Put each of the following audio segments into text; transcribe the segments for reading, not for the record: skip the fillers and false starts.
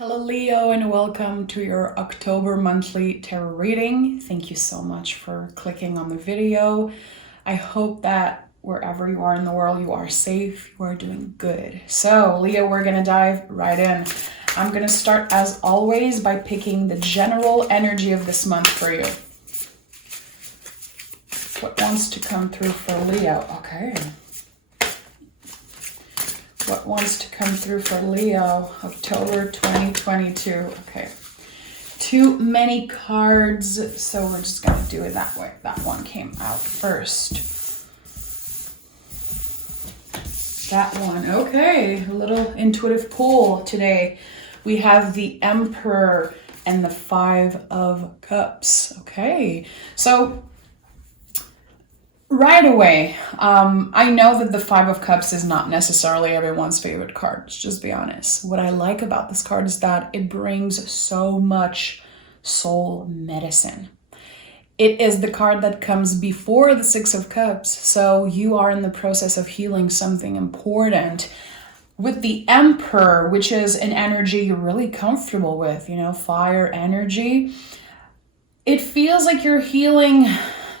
Hello Leo, and welcome to your October monthly tarot reading. Thank you so much for clicking on the video. I hope that wherever you are in the world, you are safe, you are doing good. So Leo, we're gonna dive right in. I'm gonna start as always by picking the general energy of this month for you. What wants to come through for Leo? Okay. What wants to come through for Leo, October 2022? Okay. Too many cards, so we're just going to do it that way. That one came out first. That one. Okay. A little intuitive pull today. We have the Emperor and the Five of Cups. Okay. So right away, I know that the Five of Cups is not necessarily everyone's favorite card. Let's just be honest. What I like about this card is that it brings so much soul medicine. It is the card that comes before the Six of Cups. So you are in the process of healing something important. With the Emperor, which is an energy you're really comfortable with, fire energy, it feels like you're healing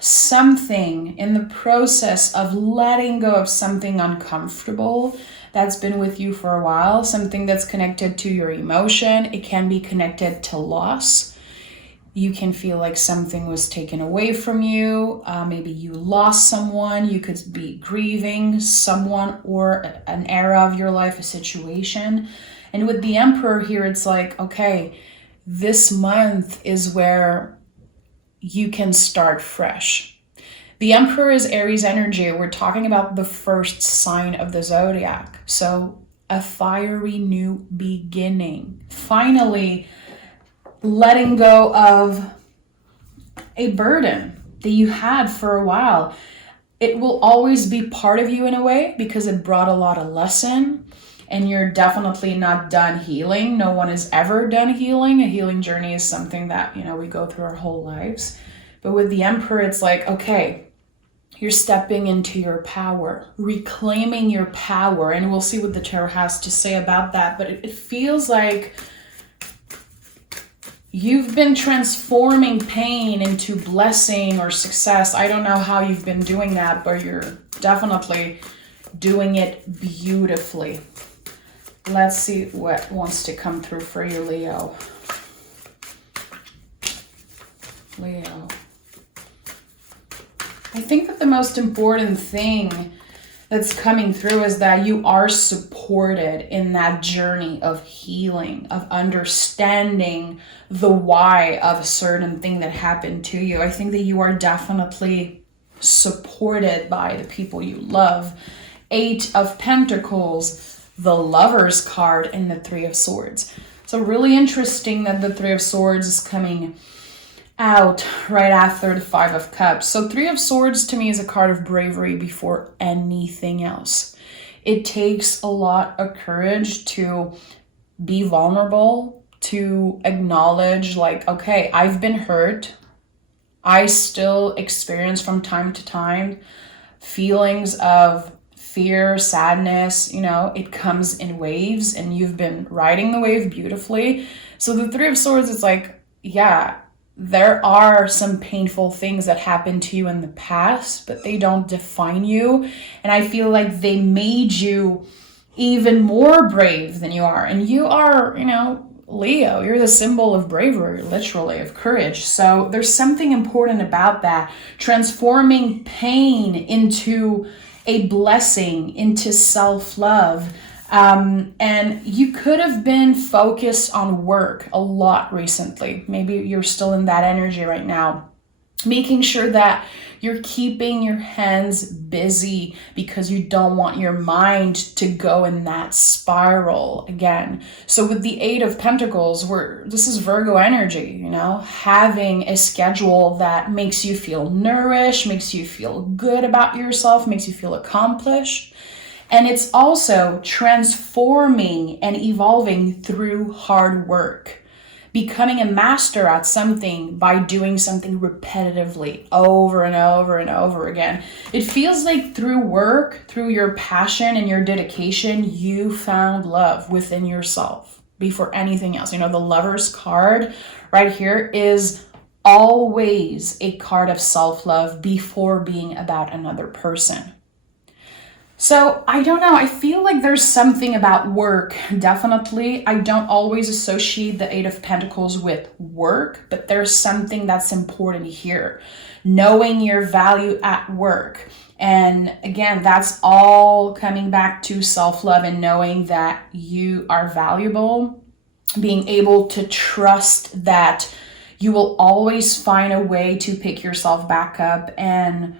something in the process of letting go of something uncomfortable that's been with you for a while, something that's connected to your emotion. It can be connected to loss. You can feel like something was taken away from you. Maybe you lost someone. You could be grieving someone or an era of your life, a situation. And with the Emperor here, it's like, okay, this month is where you can start fresh. The Emperor is Aries energy. We're talking about the first sign of the zodiac. So a fiery new beginning. Finally, letting go of a burden that you had for a while. It will always be part of you in a way because it brought a lot of lesson. And you're definitely not done healing. No one is ever done healing. A healing journey is something that, we go through our whole lives. But with the Emperor, it's like, okay, you're stepping into your power, reclaiming your power. And we'll see what the tarot has to say about that. But it feels like you've been transforming pain into blessing or success. I don't know how you've been doing that, but you're definitely doing it beautifully. Let's see what wants to come through for you, Leo. Leo. I think that the most important thing that's coming through is that you are supported in that journey of healing, of understanding the why of a certain thing that happened to you. I think that you are definitely supported by the people you love. Eight of Pentacles, the Lover's card, and the Three of Swords. So really interesting that the Three of Swords is coming out right after the Five of Cups. So Three of Swords to me is a card of bravery before anything else. It takes a lot of courage to be vulnerable, to acknowledge like, okay, I've been hurt. I still experience from time to time feelings of fear, sadness, it comes in waves, and you've been riding the wave beautifully. So the Three of Swords is like, yeah, there are some painful things that happened to you in the past, but they don't define you. And I feel like they made you even more brave than you are. And you are, Leo, you're the symbol of bravery, literally, of courage. So there's something important about that. Transforming pain into a blessing, into self-love. And you could have been focused on work a lot recently. Maybe you're still in that energy right now. Making sure that you're keeping your hands busy because you don't want your mind to go in that spiral again. So with the Eight of Pentacles, this is Virgo energy, having a schedule that makes you feel nourished, makes you feel good about yourself, makes you feel accomplished. And it's also transforming and evolving through hard work. Becoming a master at something by doing something repetitively over and over and over again. It feels like through work, through your passion and your dedication, you found love within yourself. before anything else. The Lover's card right here is always a card of self-love before being about another person. So I don't know, I feel like there's something about work, definitely. I don't always associate the Eight of Pentacles with work, but there's something that's important here. Knowing your value at work. And again, that's all coming back to self-love and knowing that you are valuable, being able to trust that you will always find a way to pick yourself back up and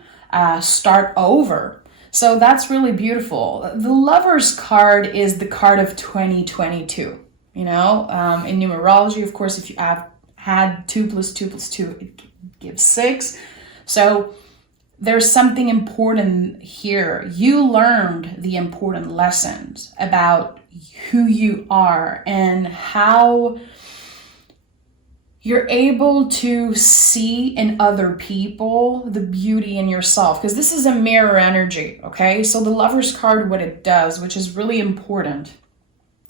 start over. So that's really beautiful. The Lover's card is the card of 2022. In numerology, of course, if you have had 2 + 2 + 2, it gives 6. So there's something important here. You learned the important lessons about who you are and how you're able to see in other people the beauty in yourself, because this is a mirror energy, okay? So the Lover's card, what it does, which is really important,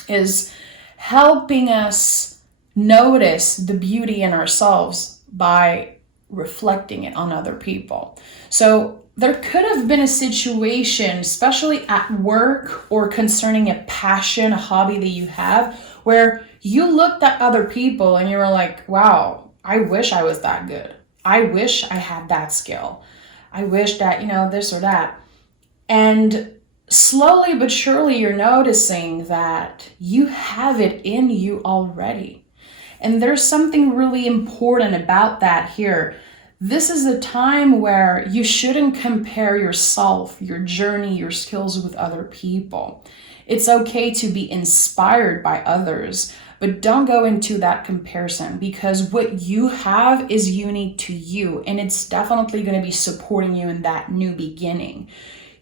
is helping us notice the beauty in ourselves by reflecting it on other people. So there could have been a situation, especially at work or concerning a passion, a hobby that you have, where you looked at other people and you were like, wow, I wish I was that good. I wish I had that skill. I wish that, this or that. And slowly but surely you're noticing that you have it in you already. And there's something really important about that here. This is a time where you shouldn't compare yourself, your journey, your skills with other people. It's okay to be inspired by others, but don't go into that comparison, because what you have is unique to you, and it's definitely going to be supporting you in that new beginning.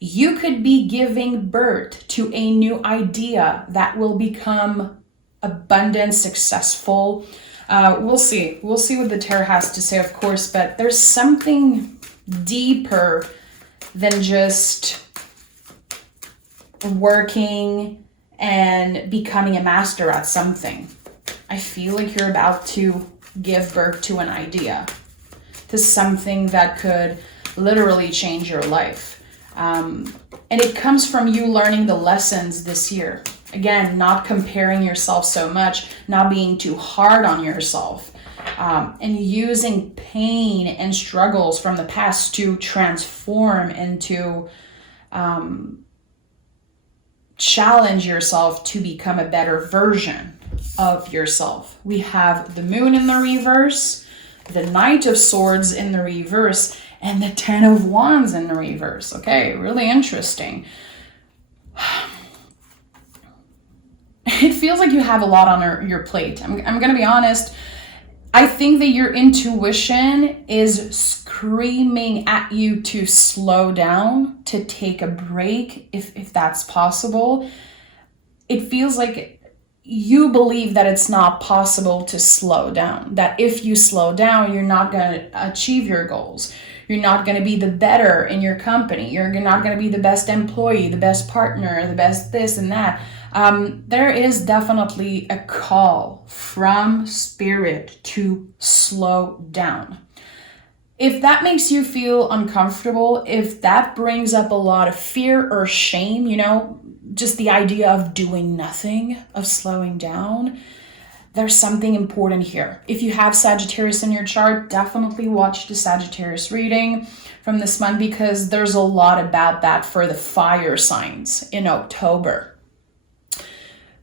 You could be giving birth to a new idea that will become abundant, successful. We'll see. We'll see what the tarot has to say, of course, but there's something deeper than just working and becoming a master at something. I feel like you're about to give birth to an idea, to something that could literally change your life. And it comes from you learning the lessons this year. Again, not comparing yourself so much, not being too hard on yourself, and using pain and struggles from the past to transform and to challenge yourself to become a better version of yourself. We have the Moon in the reverse, the Knight of Swords in the reverse, and the Ten of Wands in the reverse. Okay, really interesting. It feels like you have a lot on your plate. I'm going to be honest. I think that your intuition is screaming at you to slow down, to take a break, if that's possible. It feels like you believe that it's not possible to slow down, that if you slow down, you're not going to achieve your goals. You're not going to be the better in your company. You're not going to be the best employee, the best partner, the best this and that. There is definitely a call from spirit to slow down. If that makes you feel uncomfortable, if that brings up a lot of fear or shame, just the idea of doing nothing, of slowing down, there's something important here. If you have Sagittarius in your chart, definitely watch the Sagittarius reading from this month, because there's a lot about that for the fire signs in October.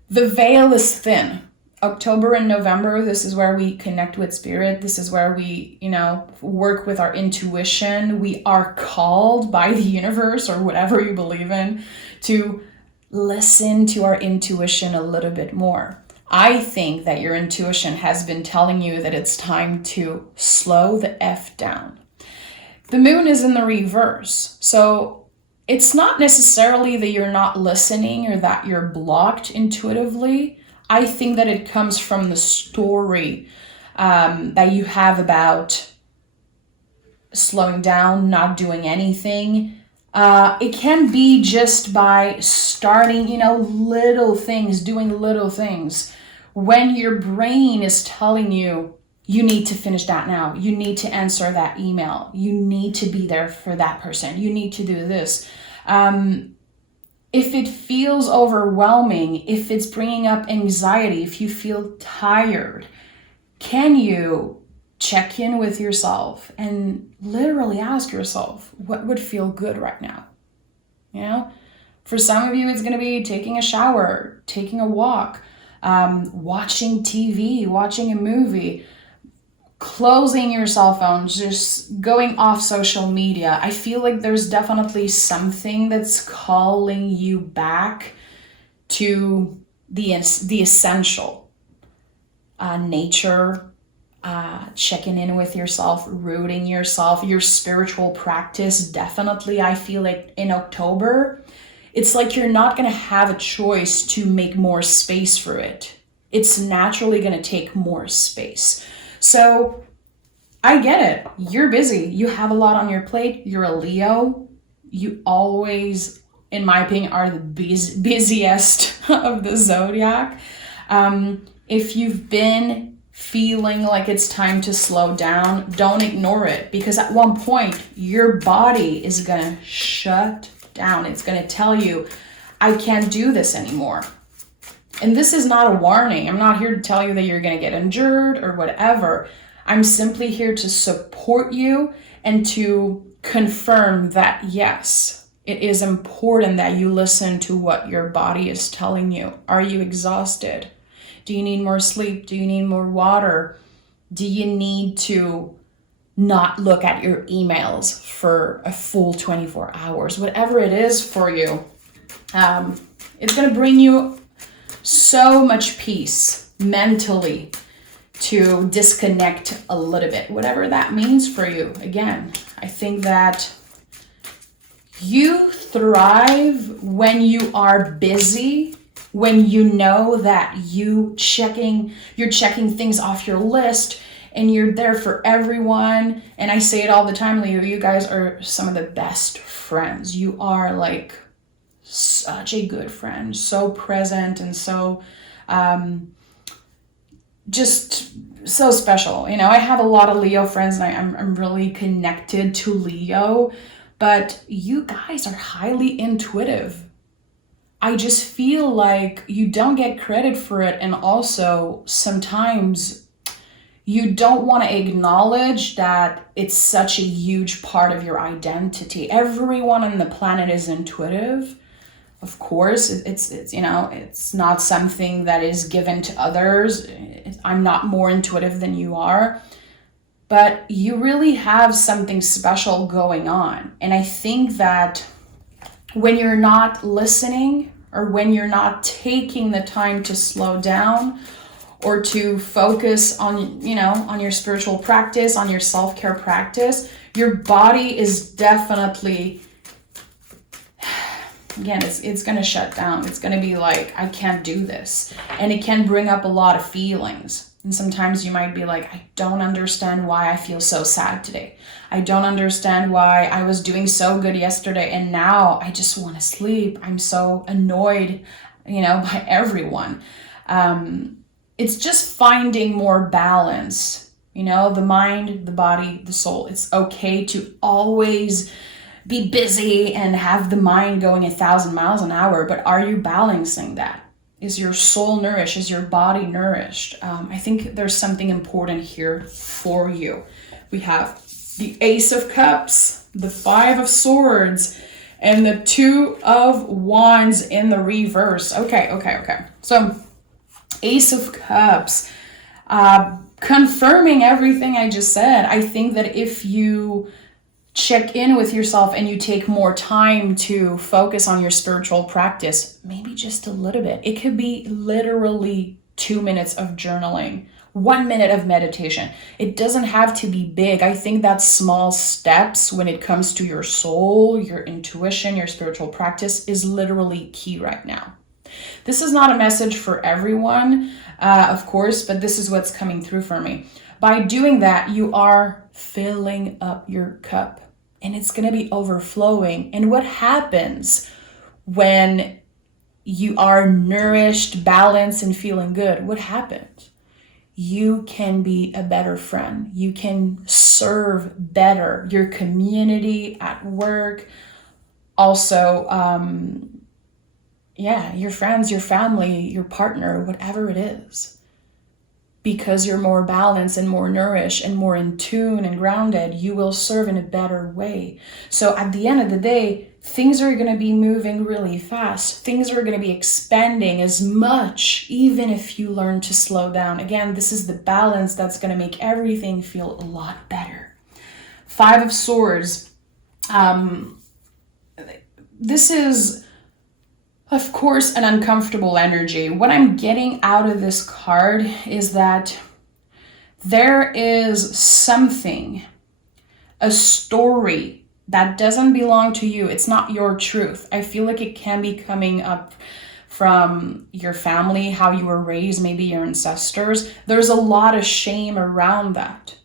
The veil is thin. October and November, this is where we connect with spirit. This is where we, work with our intuition. We are called by the universe, or whatever you believe in, to listen to our intuition a little bit more. I think that your intuition has been telling you that it's time to slow the F down. The Moon is in the reverse. So it's not necessarily that you're not listening or that you're blocked intuitively. I think that it comes from the story that you have about slowing down, not doing anything. It can be just by starting, little things, doing little things. When your brain is telling you, you need to finish that now, you need to answer that email, you need to be there for that person, you need to do this. If it feels overwhelming, if it's bringing up anxiety, if you feel tired, can you check in with yourself and literally ask yourself, what would feel good right now? You know, for some of you, it's going to be taking a shower, taking a walk, watching TV, watching a movie, closing your cell phone, just going off social media. I feel like there's definitely something that's calling you back to the essential. Nature, checking in with yourself, rooting yourself, your spiritual practice. Definitely, I feel like in October, it's like you're not going to have a choice to make more space for it. It's naturally going to take more space. So I get it. You're busy. You have a lot on your plate. You're a Leo. You always, in my opinion, are the busiest of the zodiac. If you've been feeling like it's time to slow down, don't ignore it, because at one point your body is going to shut down. It's going to tell you, I can't do this anymore. And this is not a warning. I'm not here to tell you that you're going to get injured or whatever. I'm simply here to support you and to confirm that, yes, it is important that you listen to what your body is telling you. Are you exhausted? Do you need more sleep? Do you need more water? Do you need to not look at your emails for a full 24 hours? Whatever it is for you, it's going to bring you so much peace mentally to disconnect a little bit, whatever that means for you. Again, I think that you thrive when you are busy, when you know that you're checking things off your list and you're there for everyone. And I say it all the time, Leo, you guys are some of the best friends. You are like such a good friend, so present and so just so special. You know, I have a lot of Leo friends and I'm really connected to Leo, but you guys are highly intuitive. I just feel like you don't get credit for it, and also sometimes you don't want to acknowledge that it's such a huge part of your identity. Everyone on the planet is intuitive. Of course, it's you know, it's not something that is given to others. I'm not more intuitive than you are, but you really have something special going on. And I think that when you're not listening, or when you're not taking the time to slow down or to focus on, you know, on your spiritual practice, on your self-care practice, your body is definitely, again, it's going to shut down. It's going to be like, I can't do this. And it can bring up a lot of feelings. And sometimes you might be like, I don't understand why I feel so sad today. I don't understand why I was doing so good yesterday and now I just want to sleep. I'm so annoyed, you know, by everyone. It's just finding more balance, you know, the mind, the body, the soul. It's okay to always be busy and have the mind going 1,000 miles an hour, but are you balancing that? Is your soul nourished? Is your body nourished? I think there's something important here for you. We have the Ace of Cups, the Five of Swords, and the Two of Wands in the reverse. Okay. So, Ace of Cups, confirming everything I just said. I think that if you check in with yourself and you take more time to focus on your spiritual practice, maybe just a little bit. It could be literally 2 minutes of journaling, 1 minute of meditation. It doesn't have to be big. I think that small steps when it comes to your soul, your intuition, your spiritual practice is literally key right now. This is not a message for everyone, of course, but this is what's coming through for me. By doing that, you are filling up your cup. And it's going to be overflowing. And what happens when you are nourished, balanced, and feeling good, what happens? You can be a better friend. You can serve better your community at work. Also, your friends, your family, your partner, whatever it is. Because you're more balanced and more nourished and more in tune and grounded, you will serve in a better way. So at the end of the day, things are going to be moving really fast. Things are going to be expanding as much, even if you learn to slow down. Again, this is the balance that's going to make everything feel a lot better. 5 of Swords. This is, of course, an uncomfortable energy. What I'm getting out of this card is that there is something, a story that doesn't belong to you. It's not your truth. I feel like it can be coming up from your family, how you were raised, maybe your ancestors. There's a lot of shame around that.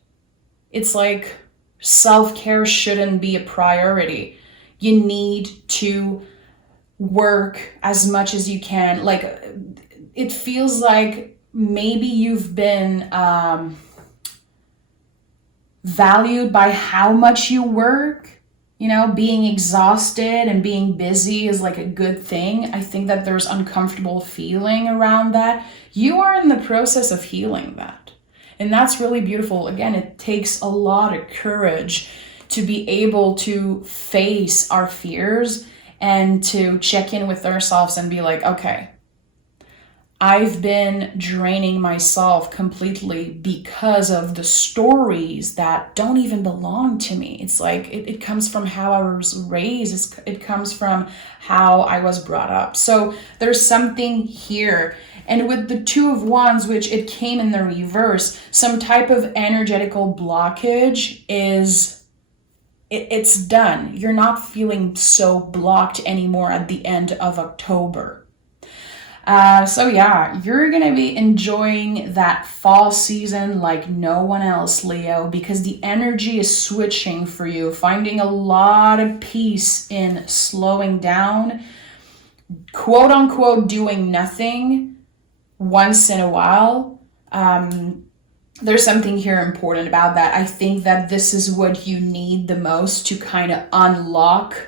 It's like self-care shouldn't be a priority. You need to work as much as you can. Like, it feels like maybe you've been valued by how much you work. You know, being exhausted and being busy is like a good thing. I think that there's uncomfortable feeling around that. You are in the process of healing that. And that's really beautiful. Again, it takes a lot of courage to be able to face our fears and to check in with ourselves and be like, okay, I've been draining myself completely because of the stories that don't even belong to me. It's like, it comes from how I was raised. It comes from how I was brought up. So there's something here. And with the 2 of Wands, which it came in the reverse, some type of energetical blockage is, it's done. You're not feeling so blocked anymore at the end of October. You're going to be enjoying that fall season like no one else, Leo, because the energy is switching for you, finding a lot of peace in slowing down, quote unquote, doing nothing once in a while. There's something here important about that. I think that this is what you need the most to kind of unlock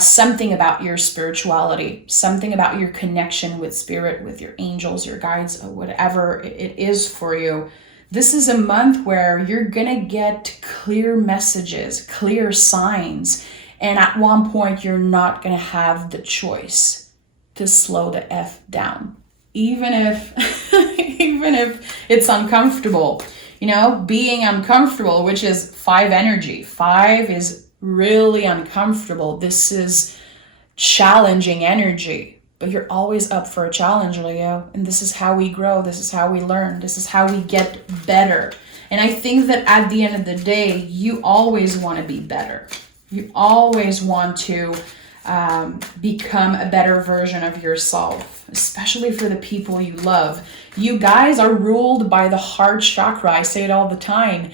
something about your spirituality, something about your connection with spirit, with your angels, your guides, whatever it is for you. This is a month where you're going to get clear messages, clear signs. And at one point, you're not going to have the choice to slow the F down, even if, even if it's uncomfortable. You know, being uncomfortable, which is 5 energy. 5 is really uncomfortable. This is challenging energy, but you're always up for a challenge, Leo. And this is how we grow. This is how we learn. This is how we get better. And I think that at the end of the day, you always want to be better. You always want to become a better version of yourself, especially for the people you love. You guys are ruled by the heart chakra. I say it all the time.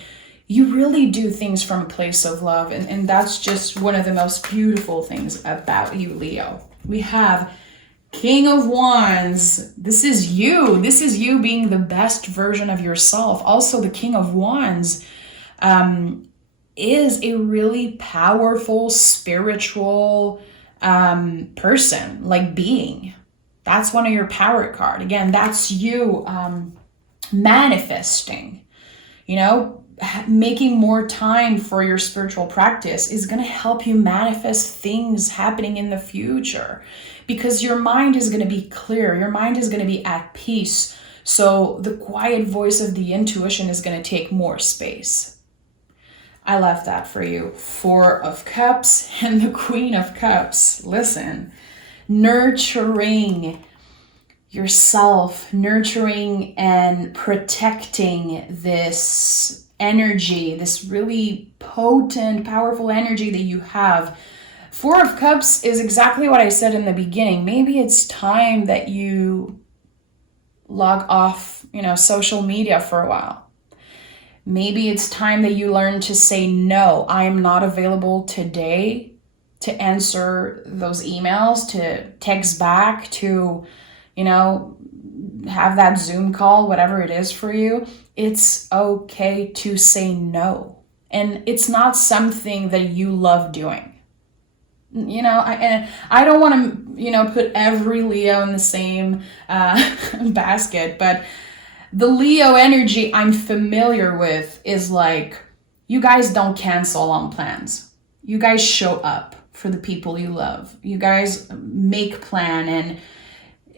You really do things from a place of love. And that's just one of the most beautiful things about you, Leo. We have King of Wands. This is you. This is you being the best version of yourself. Also, the King of Wands is a really powerful, spiritual person, like being. That's one of your power card. Again, that's you manifesting, you know. Making more time for your spiritual practice is going to help you manifest things happening in the future, because your mind is going to be clear. Your mind is going to be at peace. So the quiet voice of the intuition is going to take more space. I love that for you. 4 of Cups and the Queen of Cups. Listen, nurturing yourself, nurturing and protecting this energy, this really potent, powerful energy that you have. 4 of Cups is exactly what I said in the beginning. Maybe it's time that you log off, social media for a while. Maybe it's time that you learn to say no. I am not available today to answer those emails, to text back, to, you know, have that Zoom call, whatever it is for you, it's okay to say no. And it's not something that you love doing. You know, I don't want to, you know, put every Leo in the same basket, but the Leo energy I'm familiar with is like, you guys don't cancel on plans. You guys show up for the people you love. You guys make plan. And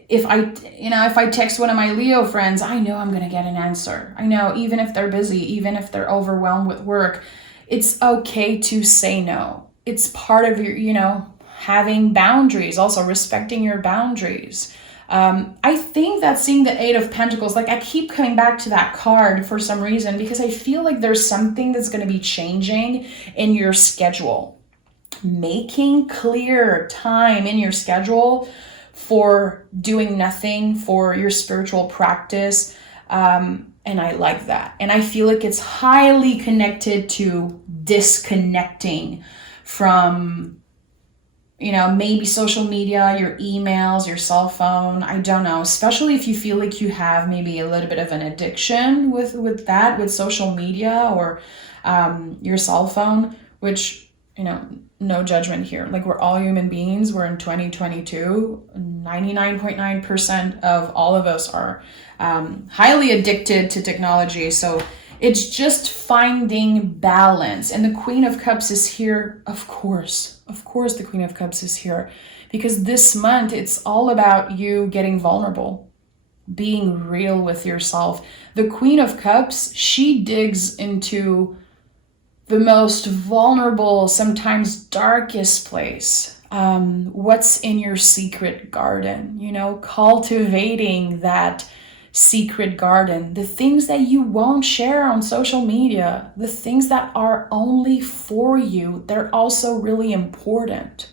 if I text one of my Leo friends, I know I'm going to get an answer. I know, even if they're busy, even if they're overwhelmed with work, it's okay to say no. It's part of your, you know, having boundaries, also respecting your boundaries. I think that seeing the Eight of Pentacles, like I keep coming back to that card for some reason, because I feel like there's something that's going to be changing in your schedule. Making clear time in your schedule for doing nothing, for your spiritual practice. And I like that. And I feel like it's highly connected to disconnecting from, you know, maybe social media, your emails, your cell phone. I don't know, especially if you feel like you have maybe a little bit of an addiction with social media or your cell phone, which, you know, no judgment here. Like, we're all human beings. We're in 2022. 99.9% of all of us are highly addicted to technology. So it's just finding balance. And the Queen of Cups is here. Of course, the Queen of Cups is here, because this month it's all about you getting vulnerable, being real with yourself. The Queen of Cups, she digs into the most vulnerable, sometimes darkest place. What's in your secret garden, you know, cultivating that secret garden, the things that you won't share on social media, the things that are only for you, they're also really important.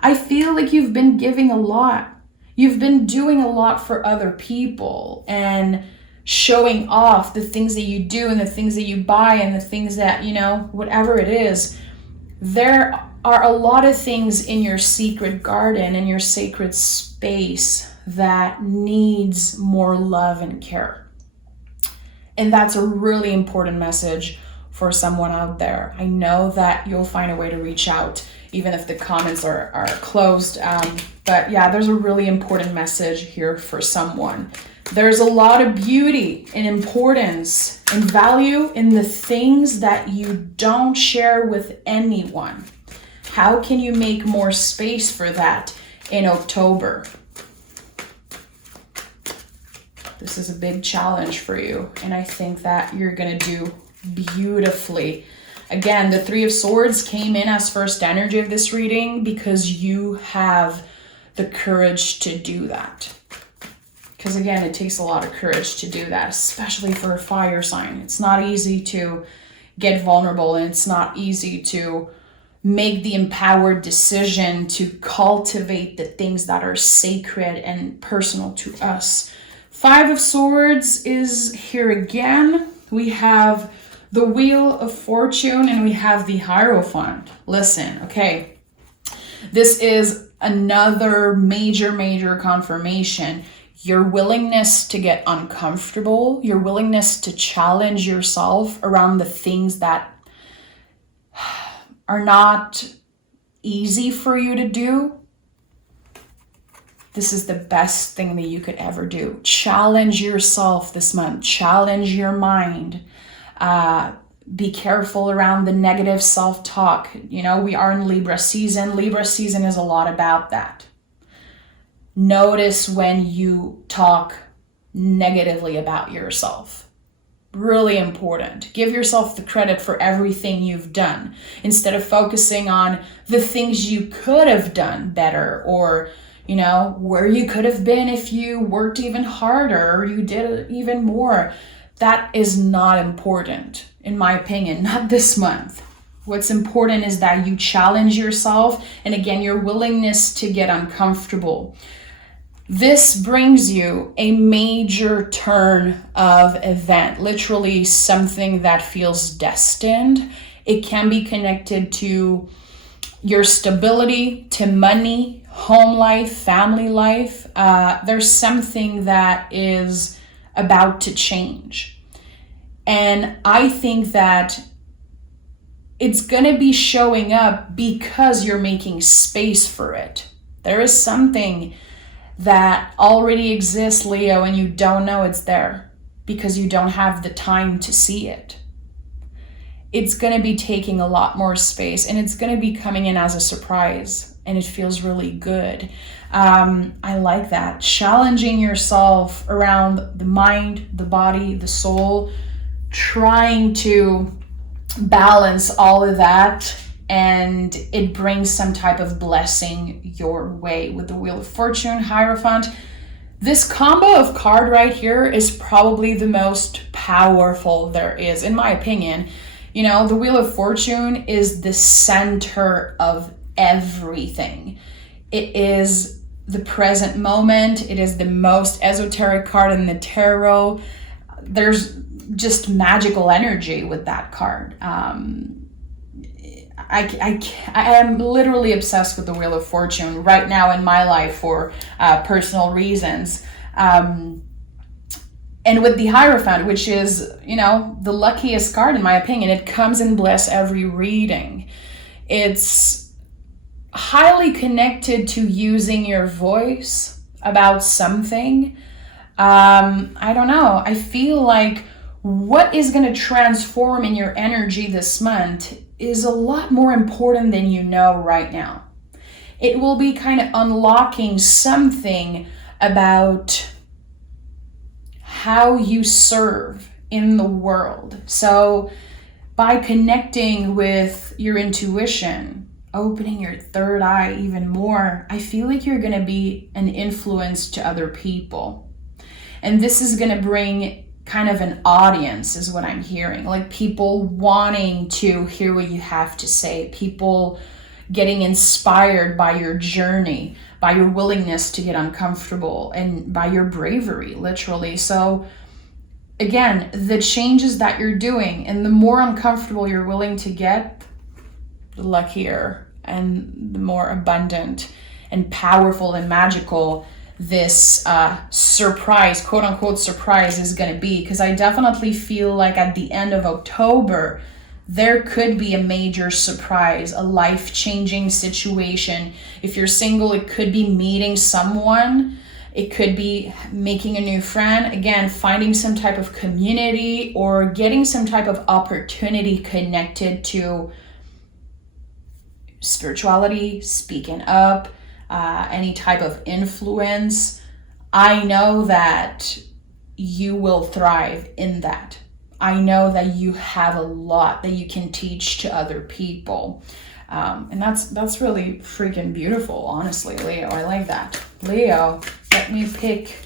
I feel like you've been giving a lot. You've been doing a lot for other people and showing off the things that you do and the things that you buy and the things that, you know, whatever it is. There are a lot of things in your secret garden, in your sacred space, that needs more love and care. And that's a really important message for someone out there. I know that you'll find a way to reach out, even if the comments are closed. But yeah, there's a really important message here for someone. There's a lot of beauty and importance and value in the things that you don't share with anyone. How can you make more space for that in October? This is a big challenge for you, and I think that you're going to do beautifully. Again, the Three of Swords came in as first energy of this reading because you have the courage to do that. Because again, it takes a lot of courage to do that, especially for a fire sign. It's not easy to get vulnerable, and it's not easy to make the empowered decision to cultivate the things that are sacred and personal to us. Five of Swords is here again. We have the Wheel of Fortune and we have the Hierophant. Listen, okay, this is another major confirmation. Your willingness to get uncomfortable, your willingness to challenge yourself around the things that are not easy for you to do. This is the best thing that you could ever do. Challenge yourself this month. Challenge your mind. Be careful around the negative self-talk. You know, we are in Libra season. Libra season is a lot about that. Notice when you talk negatively about yourself. Really important. Give yourself the credit for everything you've done instead of focusing on the things you could have done better, or, you know, where you could have been if you worked even harder or you did even more. That is not important, in my opinion, not this month. What's important is that you challenge yourself, and again, your willingness to get uncomfortable. This brings you a major turn of event, literally something that feels destined. It can be connected to your stability, to money, home life, family life. There's something that is about to change. And I think that it's going to be showing up because you're making space for it. There is something that already exists, Leo, and you don't know it's there because you don't have the time to see it. It's going to be taking a lot more space, and it's going to be coming in as a surprise, and it feels really good. I like that. Challenging yourself around the mind, the body, the soul, trying to balance all of that, and it brings some type of blessing your way with the Wheel of Fortune, Hierophant. This combo of card right here is probably the most powerful there is, in my opinion. You know, the Wheel of Fortune is the center of everything. It is the present moment. It is the most esoteric card in the tarot. There's just magical energy with that card. I am literally obsessed with the Wheel of Fortune right now in my life for personal reasons. And with the Hierophant, which is, you know, the luckiest card in my opinion, it comes in bliss every reading. It's highly connected to using your voice about something. I don't know. I feel like what is going to transform in your energy this month is a lot more important than you know right now. It will be kind of unlocking something about how you serve in the world. So by connecting with your intuition, opening your third eye even more, I feel like you're going to be an influence to other people. And this is going to bring kind of an audience, is what I'm hearing. Like people wanting to hear what you have to say, people getting inspired by your journey, by your willingness to get uncomfortable, and by your bravery, literally. So again, the changes that you're doing, and the more uncomfortable you're willing to get, the luckier and the more abundant and powerful and magical this surprise, quote unquote surprise, is going to be. Because I definitely feel like at the end of October, there could be a major surprise, a life-changing situation. If you're single, it could be meeting someone. It could be making a new friend. Again, finding some type of community or getting some type of opportunity connected to spirituality, speaking up, any type of influence. I know that you will thrive in that. I know that you have a lot that you can teach to other people. And that's really freaking beautiful, honestly, Leo. I like that. Leo, let me pick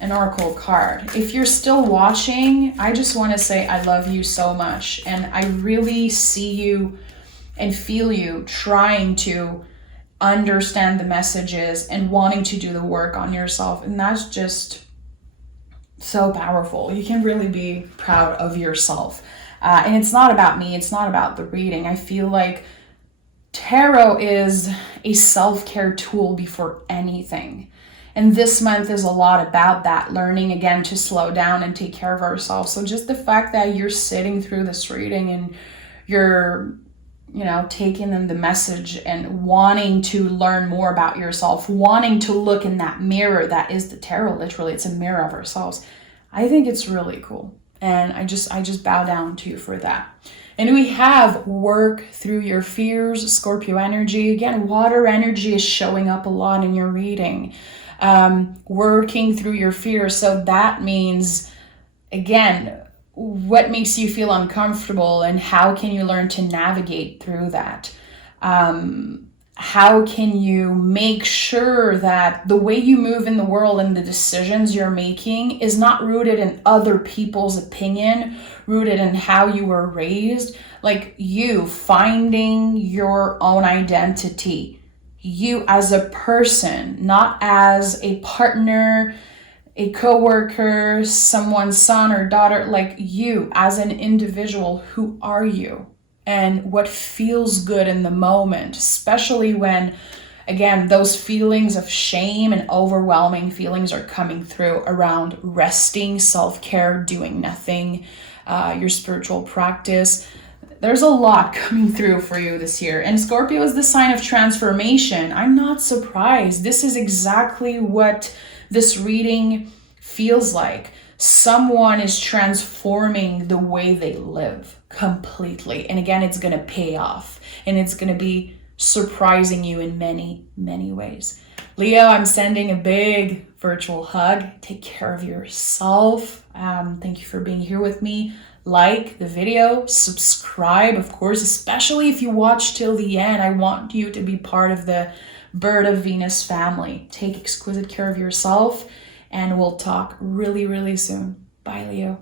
an oracle card. If you're still watching, I just want to say I love you so much. And I really see you and feel you trying to understand the messages and wanting to do the work on yourself. And that's just so powerful. You can really be proud of yourself. And it's not about me. It's not about the reading. I feel like tarot is a self-care tool before anything. And this month is a lot about that, learning again to slow down and take care of ourselves. So just the fact that you're sitting through this reading and you're, you know, taking in the message and wanting to learn more about yourself, wanting to look in that mirror that is the tarot, literally, it's a mirror of ourselves. I think it's really cool. And I just bow down to you for that. And we have work through your fears, Scorpio energy. Again, water energy is showing up a lot in your reading. Working through your fears. So that means, again, what makes you feel uncomfortable and how can you learn to navigate through that? How can you make sure that the way you move in the world and the decisions you're making is not rooted in other people's opinion, rooted in how you were raised, like you finding your own identity, you as a person, not as a partner, a coworker, someone's son or daughter, like you as an individual. Who are you? and what feels good in the moment, especially when, again, those feelings of shame and overwhelming feelings are coming through around resting, self-care, doing nothing, your spiritual practice. There's a lot coming through for you this year. And Scorpio is the sign of transformation. I'm not surprised. This is exactly what this reading feels like. Someone is transforming the way they live completely. And again, it's going to pay off. And it's going to be surprising you in many, many ways. Leo, I'm sending a big virtual hug. Take care of yourself. Thank you for being here with me. Like the video, subscribe, of course, especially if you watch till the end. I want you to be part of the Bird of Venus family. Take exquisite care of yourself, and we'll talk really, really soon. Bye, Leo.